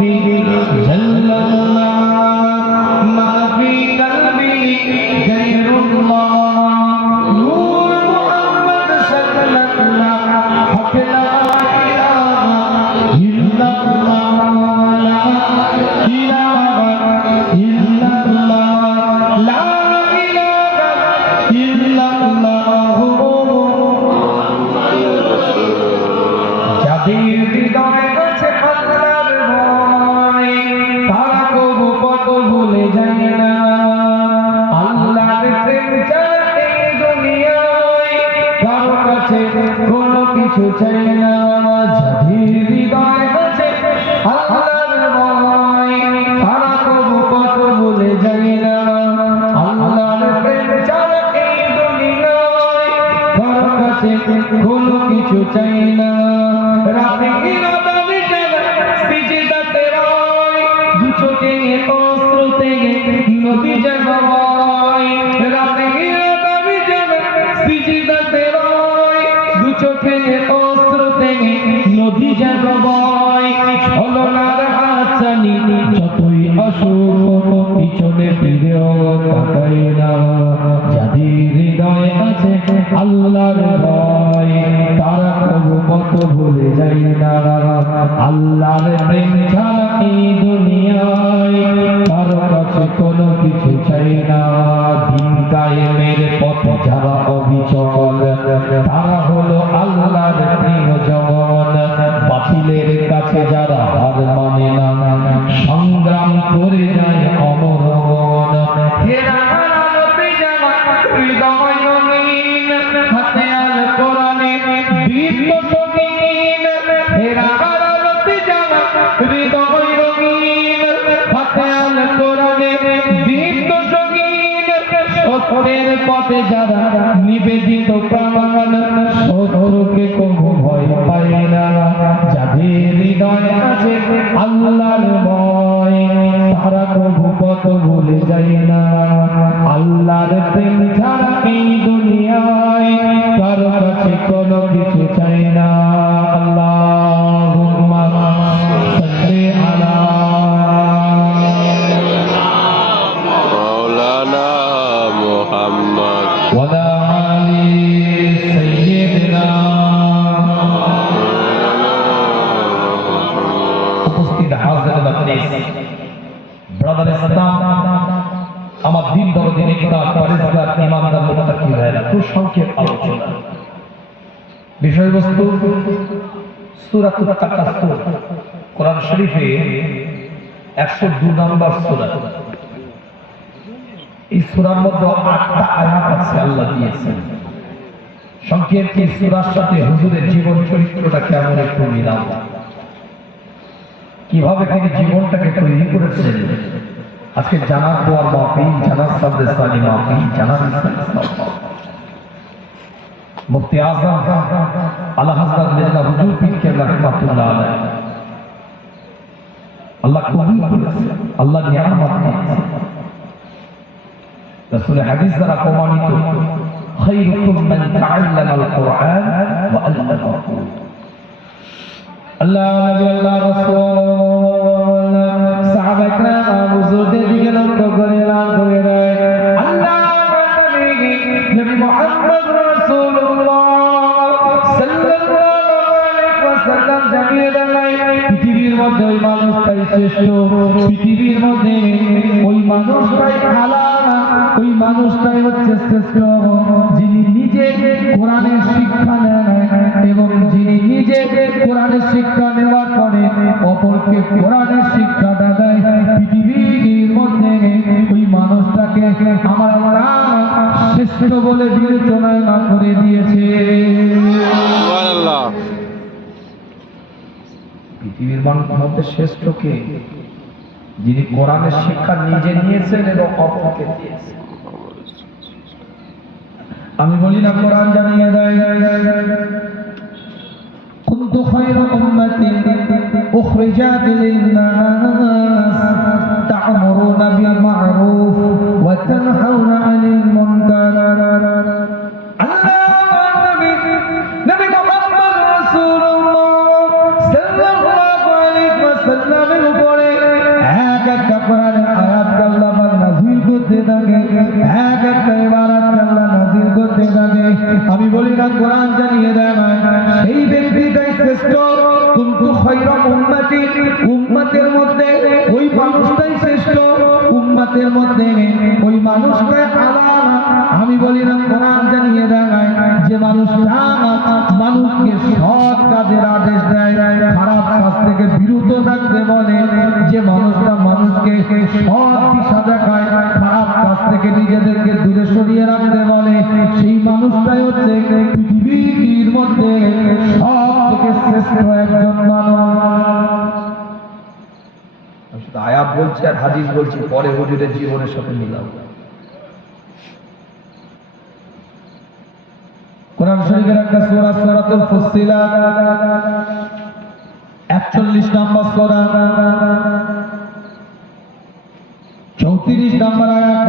قلبي جل الله ما في قلبي غير الله نور محمد صلى الله حق لا إله إلا الله لا إله إلا الله لا إله إلا الله যাদের হৃদয়ে আছে আল্লাহর ভয় তারা কবু কত ভুলে যায় না আল্লাহর প্রেম ছাড়া এই দুনিয়ায় কারো কাছে কোনো কিছু চাই না যাদের হৃদয়ে আছে আল্লাহর ভয় তারা কবু কত ভুলে যায় না আল্লাহর প্রেম ছাড়া এই দুনিয়ায় কারো কাছে কোনো কিছু চাই না রাতে ইরাদাবে জানা সিজদাতে রয় দু চোখে অশ্রুতে নদী যেন বয় রাতে ইরাদাবে জানা সিজদাতে রয় দু চোখে অশ্রুতে নদী যেন বয় ছলনার হাতছানি যতই আসুক পিছনে ফিরেও তাকাই না যাদের হৃদয়ে আছে আল্লাহর ভয় তারা কবু কত ভুলে যায় না আল্লাহর প্রেম ছাড়া এই দুনিয়ায় কারো কাছে কোনো কিছু চাই না দিন কায়েমের পথে যারা অবিচল তারা হলো আল্লাহর প্রিয়জন বাতিলের কাছে যারা হার মানে না সংগ্রাম করে যায় অমরণ হেরা হারাতে যারা হৃদয় রঙিন হাতে আল কোরআনে দিব্য সঙ্গীন হেরা হারাতে যারা হৃদয় রঙিন হাতে আল কোরআনে দিব্য সঙ্গীন সত্যের পথে যারা নিবেদিত প্রাণ শত্রুকে কোনো ভয় পায় না যাদের হৃদয়ে আছে আল্লাহর ভয় তারা কবু কত ভুলে যায় না আল্লাহর প্রেম ছাড়া এই দুনিয়ায় কারো কাছে কোনো কিছু চাই না আল্লাহুম্মা সাল্লি আলা মাওলানা মুহাম্মদ ওয়ালা আলি সাইয়্যিদিনা উপস্থিত হাজির প্লিজ ব্রাদার ইসলাম আমার দিন দরদি নেতা পরেশগার ইমানদার মুত্তাকি ভাইরা খুব সংক্ষেপ আলোচনা বিষয়বস্তু সূরাতুল তাকাসুর কোরআন শরীফে 102 নম্বর সূরা এই সূরার মধ্যে 8টা আয়াত আছে আল্লাহ দিয়েছেন সংক্ষেপ এই সূরার সাথে হুজুরের জীবন চরিত্রটা কেমন একটু মিলাও কিভাবে তিনি জীবনটাকে তৈরি করেছেন আজকে জানার দোয়ার মাহফিল জানার সাবদেসানি মাহফিল জানার মুফতি আযম আলা হযরত মির্জা হুজুর পীর কেবলা রাহমাতুল্লাহ আলাইহি আল্লাহ কবুল করেছেন আল্লাহ নিয়ামত দিয়েছেন রাসূল হাদিস দ্বারা প্রমাণিত খায়রুকুম মান তাআল্লামাল কুরআন ওয়া আল্লামাহু আল্লাহ নবী আল্লাহ রাসূল সাহাবা کرام হুজুরদের দিকে লক্ষ্য করে এলান করে দেয় আল্লাহ নবী মুহাম্মদ রাসূলুল্লাহ সাল্লাল্লাহু আলাইহি ওয়াসাল্লাম জানিয়ে দেন পৃথিবীর মধ্যে ওই মানুষটাই শ্রেষ্ঠ পৃথিবীর মধ্যে ওই মানুষটাই আলা ওই মানুষটাই হচ্ছে শ্রেষ্ঠ যিনি নিজে কোরআনের শিক্ষা নেন এবং যিনি নিজে কোরআনের শিক্ষা নেওয়ার পরে অপরকে কোরআনের শিক্ষাটা দেয় পৃথিবীর মধ্যে ওই মানুষটাকে আমার শ্রেষ্ঠ বলে বিবেচনা না করে দিয়েছে সুবহানাল্লাহ পৃথিবীর মানুষের মধ্যে শ্রেষ্ঠ কে যিনি কোরআনের শিক্ষা নিজে নিয়েছেন এবং অপরকে দিয়েছেন আমি বলি না কোরআন জানিয়ে দেয় কুনতু খায়রা উম্মাতিন উখরিজাত লিন-নাস তা'মুরুনা বিল মা'রুফ ওয়া তানহাউনা 'আনিল মুনকার আল্লাহ নবী মুহাম্মদ রাসূলুল্লাহ সাল্লাল্লাহু আলাইহি ওয়াসাল্লামের উপর থাকে, এক একটা ইবারত আল্লাহ নাযিল করতে থাকে। আমি বলি না কোরআন জানিয়ে দেয় না, সেই ব্যক্তিটাই শ্রেষ্ঠ। কুনতু খায়রা উম্মাতি, উম্মতের মধ্যে ওই মানুষটাই শ্রেষ্ঠ, উম্মতের মধ্যে ওই মানুষটাই আলা। আমি বলি না কোরআন জানিয়ে দেয় যে মানুষটা মানুষকে সৎ কাজের আদেশ দেয়, খারাপ কাজ থেকে বিরত থাকতে বলে, যে মানুষটা মানুষকে সৎ দিশা দেখায়, খারাপ কাজ থেকে নিজেদেরকে দূরে সরিয়ে রাখতে বলে, সেই মানুষটাই হচ্ছে পৃথিবীর মধ্যে সব থেকে শ্রেষ্ঠ একজন মানুষ। শুধু আয়াত বলছি আর হাদিস বলছি, পরে হুজুরের জীবনের সাথে মিলাবো। কোরআন শরীফের একটা সূরা সূরাতুল ফুসসিলাত 41 নম্বর সূরা 34 নম্বর আয়াত,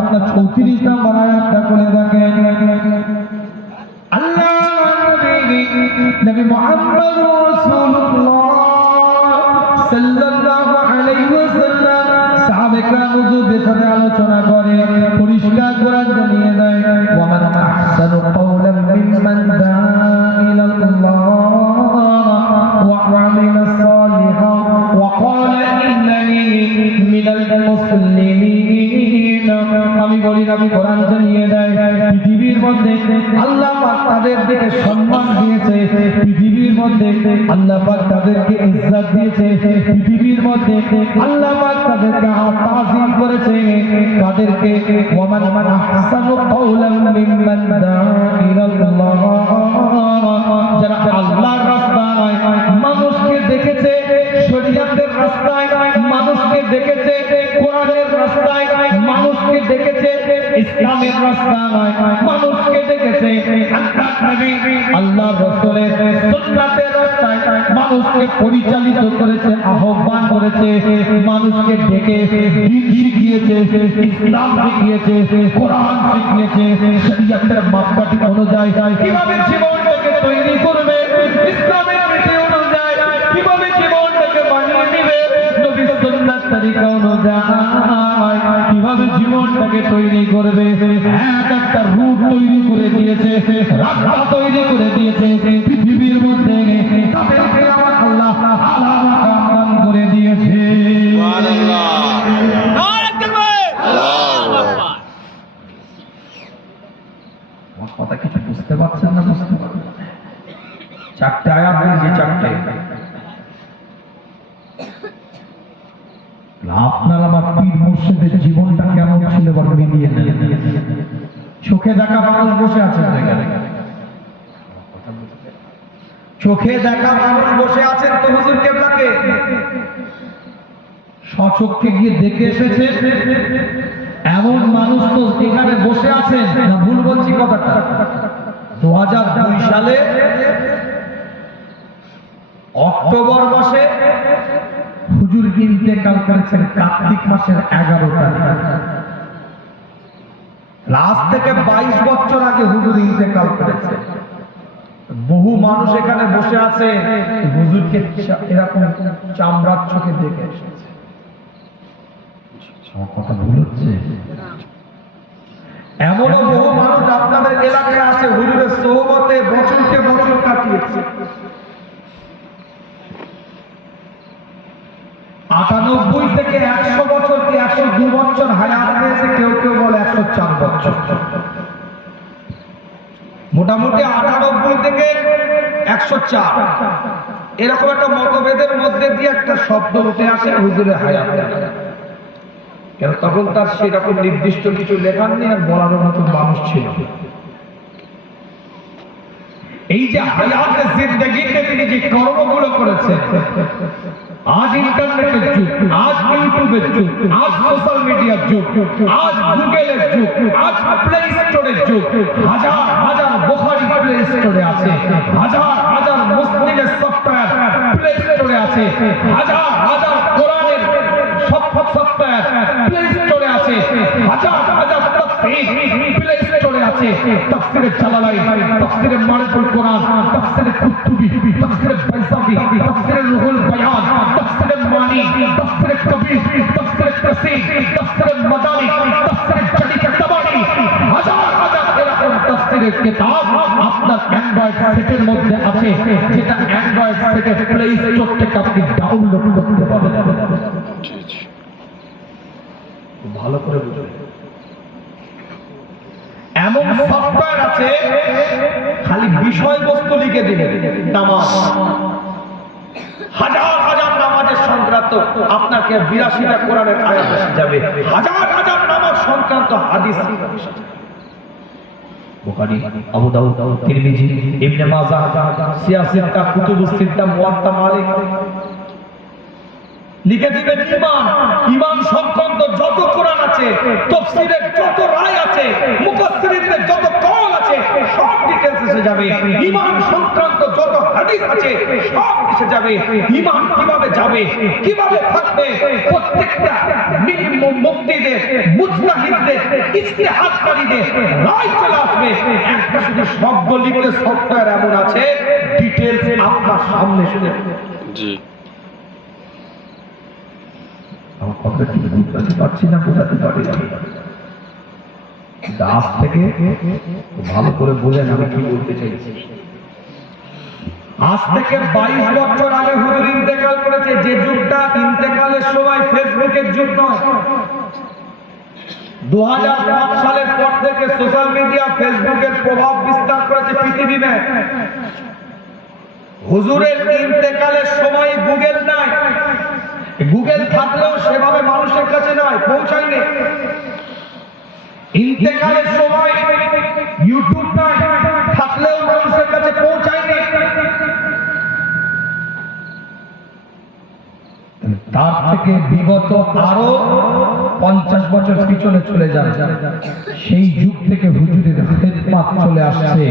আপনার 34 নম্বর আয়াতটা খুলে দেখেন। আল্লাহ নবী মুহাম্মদ রাসূলুল্লাহ সাল্লাল্লাহু আলাইহি ওয়াসাল্লাম সাহাবা کرام হুজুরদের সাথে আলোচনা করে, পরিষ্কার কোরআন জানিয়ে দেয়, ওয়া মান আহসানু কাওলাম মিম্মান দাআ ইলাল্লাহ ওয়া আমিলা সালিহান ওয়া ক্বালা ইন্নানি মিনাল মুসলিমিন। আমি বলি নবী কোরআন জানিয়ে দেয়, পৃথিবীর মধ্যে আল্লাহ পাক তাদের দিকে সম্মান দিয়েছে, পৃথিবীর মধ্যে আল্লাহ পাক তাদেরকে ইজ্জত দিয়েছে, পৃথিবীর মধ্যে আল্লাহ পাক তাদেরকে তাযীম করেছে, তাদেরকে ওয়া মান আহসানু কাওলাম মিম্মান দাআ ইলাল্লাহ, যারা আল্লাহর রাস্তায় মানুষকে দেখেছে, শরীয়তের রাস্তায় মানুষকে দেখেছে, কোরআনের রাস্তায় মানুষকে দেখেছে, ইসলামের রাস্তায় মানুষকে দেখেছে, আল্লাহর নবী আল্লাহর রাসূলের সুন্নাতের রাস্তায় মানুষকে পরিচালিত করেছে, আহ্বান করেছে, মানুষকে ডেকে দ্বীন শিখিয়েছে, ইসলাম শিখিয়েছে, কোরআন শিখিয়েছে, শরীয়তের মাপকাঠি অনুযায়ী কিভাবে জীবনটাকে তৈরি করবে, ইসলামের নীতি অনুযায়ী কিভাবে জীবনটাকে বানিয়ে নেবে, নবীর সুন্নাত তরিকা অনুযায়ী কিভাবে জীবনটাকে তৈরি করবে, এক একটা রূপ তৈরি করে দিয়েছে, রাস্তা তৈরি করে দিয়েছে পৃথিবীর মধ্যে, তাদেরকে আমার আল্লাহ আলাদা করে দিয়েছে। কথা কিছু বুঝতে পারছেন না? বুঝতে পারছেন? চারটে আয়াত বলছি, চারটে। আপনার আমার পীর মুর্শিদের জীবনটা কেমন ছিল বলে মিলিয়ে নেন। চোখে দেখা মানুষ বসে আছেন, চোখে দেখা মানুষ বসে আছেন, তো হুজুর কেবলাকে সচক্ষে গিয়ে দেখে এসেছে, এমন মানুষ তো এখানে বসে আছেন না, ভুল বলছি কথাটা? 2002 সালে অক্টোবর মাসে হুজুর ইন্তেকাল করেছেন, কার্তিক মাসের 11 তারিখ। আজ থেকে 22 বছর আগে হুজুর ইন্তেকাল করেছে। বহু মানুষ এখানে বসে আছে, হুজুরকে এরকম চামড়ার চোখে দেখে এসেছে। কথা ভুল হচ্ছে? এমনও বহু মানুষ আপনাদের এলাকায় আছে, হুজুরের সোহবতে বছরকে বছর কাটিয়েছে। 98 থেকে 100 বছর কি 102 বছর হায়াত পেয়েছে, কেউ কেউ বলে 104 বছর। মোটামুটি 98 থেকে 104 এরকম একটা মতভেদের মধ্যে দিয়ে একটা শব্দ উঠে আসে হুজুরের হায়াত। কেন তখন তার সেরকম নির্দিষ্ট কিছু লেখার নেই, আর বলার মতো মানুষ ছিল। এই যে হায়াতের জিন্দেগিতে তিনি যে কর্মগুলো করেছেন, আজ ইন্টারনেটের যুগ, আজ ইউটিউবের যুগ, আজ সোশ্যাল মিডিয়ার যুগ, আজ গুগলের যুগ, আজ প্লে স্টোরের যুগ, হাজার হাজার বুখারী প্লে স্টোরে আছে, হাজার হাজার মুসলিমের সফটওয়্যার প্লে স্টোরে আছে, হাজার হাজার কোরআনের সফটওয়্যার প্লে স্টোরে আছে, হাজার হাজার তাফসীর প্লে স্টোরে আছে, তাফসীরে জালালাইন, তাফসীরে মারিফুল কোরআন, তাফসীরে কুতুবী, তাফসীরে বাইসাবী, তাফসীরে রুহুল বায়ান, তাফসীরে মানি, তাফসীরে কবির, তাফসীরে তাসীর, তাফসীরে মাদারিক, তাফসীরে বছরের কিতাব আপনার অ্যান্ড্রয়েড সেটের মধ্যে আছে, যেটা অ্যান্ড্রয়েড সেটের প্লে স্টোর থেকে আপনি ডাউনলোড করতে পারবেন। জি জি। ভালো করে বুঝুন, এমন সফটওয়্যার আছে খালি বিষয়বস্তু লিখে দিবে, নামাজ, হাজার হাজার নামাজের সংক্রান্ত আপনাকে 82টা কোরআনের আয়াত এসে যাবে, হাজার হাজার নামাজ সংক্রান্ত হাদিস, বুখারী, আবু দাউদ, তিরমিজি, ইবনে মাজাহ, সিয়াসিত্তা, কুতুবুস সিত্তা, মুওয়াত্তা মালিক, লিখে দিবেন ঈমান। ঈমান সংক্রান্ত যত কোরআন আছে, তাফসীরের যত রায় আছে, মুফাসসিরিনদের যত কওল আছে, সব ডিটেইলস এসে যাবে। ঈমান সংক্রান্ত যত হাদিস আছে সব এসে যাবে। ঈমান কিভাবে যাবে, কিভাবে থাকবে, প্রত্যেকটা মুফতিদের, মুজতাহিদদের, ইজতিহাদকারীদের রায় চলে আসবে। একটা শুধু শব্দ লিখলে সফটওয়্যার এমন আছে, ডিটেইলস আপনার সামনে শুনে। জি। আমার কথা কি বুঝতে পারছি না, বোঝাতে পারি না, আজ থেকে ভালো করে বলেন আমি কি বলতে চাইছি। আজ থেকে 22 বছর আগে হুজুর ইন্তেকাল করেছে, যে যুগটা ইন্তেকালের সময় ফেসবুকের যুগ নয়। 2005 সালের পর থেকে সোশ্যাল মিডিয়া ফেসবুকের প্রভাব বিস্তার করেছে পৃথিবীতে। হুজুরের ইন্তেকালের সময় গুগল নাই, গুগল থাকলেও সেভাবে মানুষের কাছে নয়, পৌঁছায়নি। ইন্তেকালের সময় ইউটিউব নাই, থাকলেও মানুষের কাছে পৌঁছায়নি। তার থেকে বিগত আরো 50 বছর পিছনে চলে যান, সেই যুগ থেকে হুজুরের খিদমত চলে আসছে।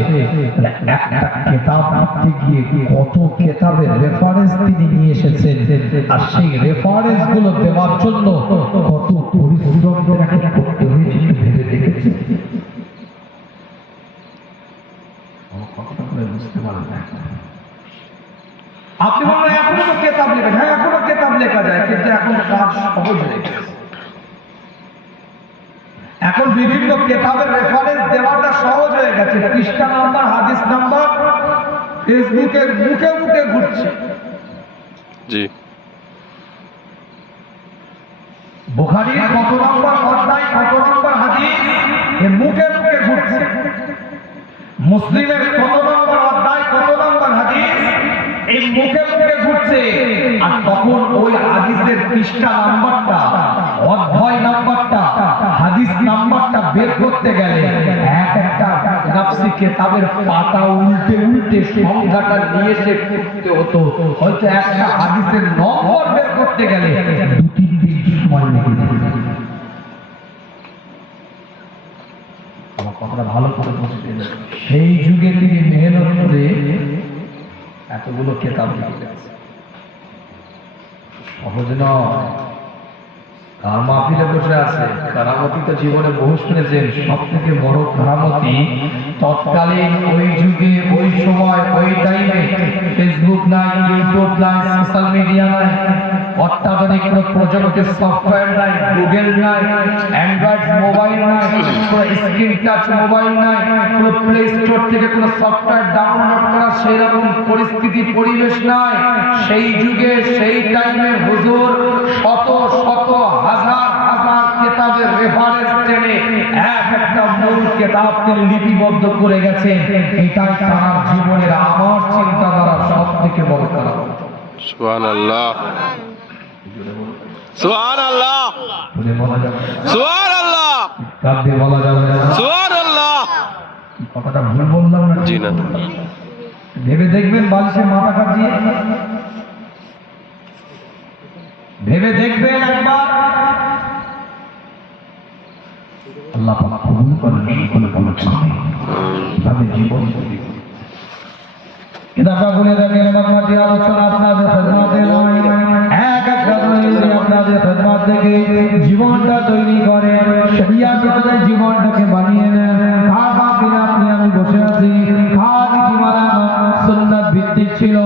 একটা কিতাব পড়তে গিয়ে কত কিতাবের রেফারেন্স তিনি নিয়ে এসেছেন, আর সেই রেফারেন্স গুলো দেওয়ার জন্য কত পরিশ্রম করতে হয়েছে ভেবে দেখেছেন? বুঝতে পারবেন? আপনি বলেন এখনো তো কিতাব লেখেন, হ্যাঁ এখনো কিতাব লেখা যায়, কিন্তু এখন কাজ সহজ হয়ে গেছে। এখন বিভিন্ন কিতাবের রেফারেন্স দেওয়াটা সহজ হয়ে গেছে, পৃষ্ঠা নাম্বার, হাদিস নাম্বার ফেসবুকের মুখে মুখে ঘুরছে। জি। বুখারীর কত নম্বর অধ্যায়, কত নম্বর হাদিস এর মুখে মুখে ঘুরছে। মুসলিমের কত নম্বর অধ্যায়, কত নম্বর হাদিস এই মুখে মুখে ঘুরছে। আর তখন ওই হাদিসের পৃষ্ঠা নাম্বারটা, অধ্যায় নাম্বারটা, হাদিস নাম্বারটা বের করতে গেলে এক একটা নাফসি কিতাবের পাতা উল্টে উল্টে সংখ্যাটা নিয়ে এসে করতে হতো। হয়তো একটা হাদিসের নম্বর বের করতে গেলে 2-3 দিন সময় লেগে যেত। আমার কথাটা ভালো করে বুঝতে, সেই যুগে তিনি মেহনত করে এতগুলো কিতাব লিখে গেছে, সহজ নয়। কার মাহফিলে বসে আছে, কারামতি তো জীবনে বহু শুনেছেন। সব থেকে বড় কারামতি তৎকালীন ওই যুগে, ওই সময়, ওই টাইমে ফেসবুক নাই, ইউটিউব নাই, সোশ্যাল মিডিয়া নাই, অত্যাধুনিক কোনো প্রযুক্তির সফটওয়্যার নাই, গুগল নাই, অ্যান্ড্রয়েড মোবাইল নাই, কোনো স্ক্রিন টাচ মোবাইল নাই, কোনো প্লে স্টোর থেকে কোনো সফটওয়্যার ডাউনলোড করার সেই রকম পরিস্থিতি, পরিবেশ নাই। সেই যুগে, সেই টাইমে হুজুর শত শত হাজার হাজার কিতাবের রেফারেন্স টেনে এক একটা মূল কিতাব তিনি লিপিবদ্ধ করে গেছেন। এটাই তার জীবনের আমার চিন্তাধারা সব থেকে বড় কারণ। সুবহানাল্লাহ, সুবহানাল্লাহ, সুবহানাল্লাহ, কাঁদতে বলা যাবে না, সুবহানাল্লাহ। কথাটা ভুল বললাম না? জি না। ভেবে দেখবেন, বালিশে মাথাটা দিয়ে ভেবে দেখবেন একবার। আল্লাহ পাক কবুল করেন সকলে বলেছেন তাদের জীবন। কিতাবটা বলে দেখেন, আমাদের আলোচনা আপনাদের খেদমতে নয়, এক একটা তৈরি আপনাদের খেদমত থেকে জীবনটা তৈরি করে, শরিয়াত অনুযায়ী জীবনটাকে বানিয়ে নেন। কার বাকিরা আপনি আমি বসে আছি, কার জীবনা সুন্নাত ভিত্তিক ছিল,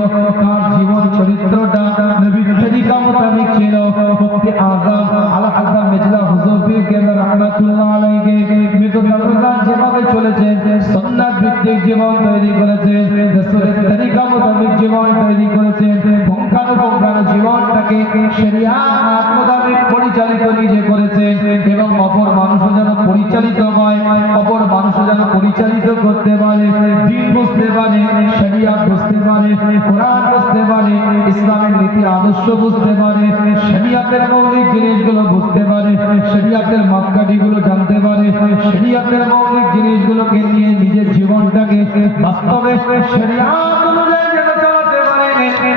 কার জীবন চরিত্রটা নবীর তরিকা মোতাবেক ছিল। মুফতি আযম আল হাসান মিজলা হুজুর পীর কেবলা রাহমাতুল্লাহ আলাইহি মৃত দরজা যেভাবে চলেছেন সুন্নাত তাত্ত্বিক জীবন তৈরি করেছেন, রাসূলের তরিকা মোতাবেক জীবন তৈরি করেছেন, পুঙ্খানুপুঙ্খানু জীবনটাকে শরিয়াত মোতাবেক পরিচালিত নিজে করেছেন এবং অপর মানুষও যেন পরিচালিত হয়, অপর মানুষও যেন পরিচালিত করতে পারে, দ্বীন বুঝতে পারে, শরিয়াত বুঝতে পারে, কোরআন বুঝতে পারে, ইসলামের নীতি আদর্শ বুঝতে পারে, শরিয়াতের মৌলিক জিনিসগুলো বুঝতে পারে, শরিয়াতের মাপকাঠিগুলো জানতে পারে, শরিয়াতের মৌলিক জিনিসগুলোকে নিয়ে নিজের জীবনটাকে বাস্তবে শরিয়াত অনুযায়ী যেন চালাতে পারে।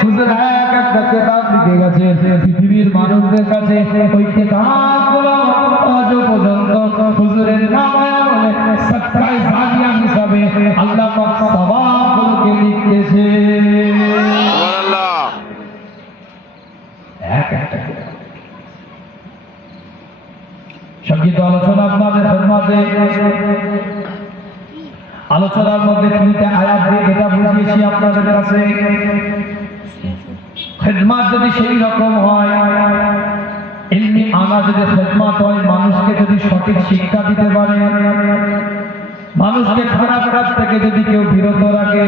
হুজুর এক একটা কিতাব লিখে গেছে, পৃথিবীর মানুষদের কাছে ওই কিতাবগুলো আজ পর্যন্ত হুজুরের নামে বলে সত্তায় জানিয়া হিসাবে আল্লাহ পাক সওয়াবগুলোকে লিখতেছে। সুবহানাল্লাহ। এক একটা সংক্ষিপ্ত আলোচনা আপনাদের খেদমতে, আলোচনার মধ্যে তিনটা আয়াত দিয়ে এটা বুঝিয়েছি আপনাদের কাছে। খেদমত যদি সেই রকম হয়, ইলমি আনা যদি খেদমত হয়, মানুষকে যদি সঠিক শিক্ষা দিতে পারে, মানুষকে খারাপ কাজ থেকে যদি কেউ বিরত রাখে,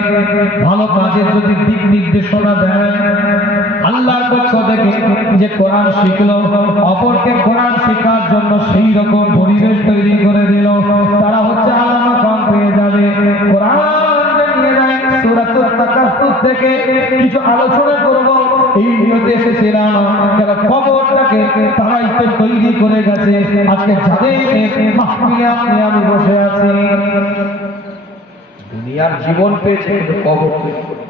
ভালো কাজের যদি দিক নির্দেশনা দেয়, আল্লাহর পক্ষ থেকে যে কোরআন শিখলো, অপরকে কোরআন শেখার জন্য সেই রকম পরিবেশ তৈরি করে দিল, তারা হচ্ছে আলামা কাম পেয়ে যাবে। কোরআন নিয়ে যায় সূরাতুত তাকাসুর থেকে কিছু আলোচনা করব, এই নিয়তে এসেছিলাম, যারা খবরটাকে তারাই তো তৈরি করে গেছে। আজকে যাদের মাহফিলে আমি বসে আছি, দুনিয়ার জীবন পেয়েছে কিন্তু কবর তৈরি করে